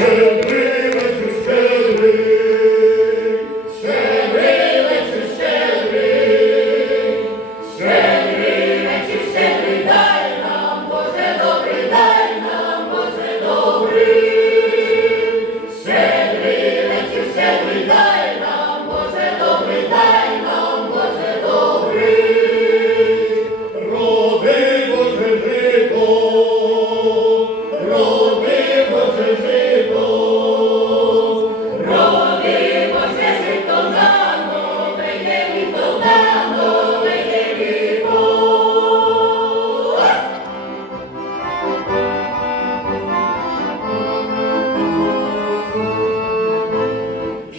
Любили,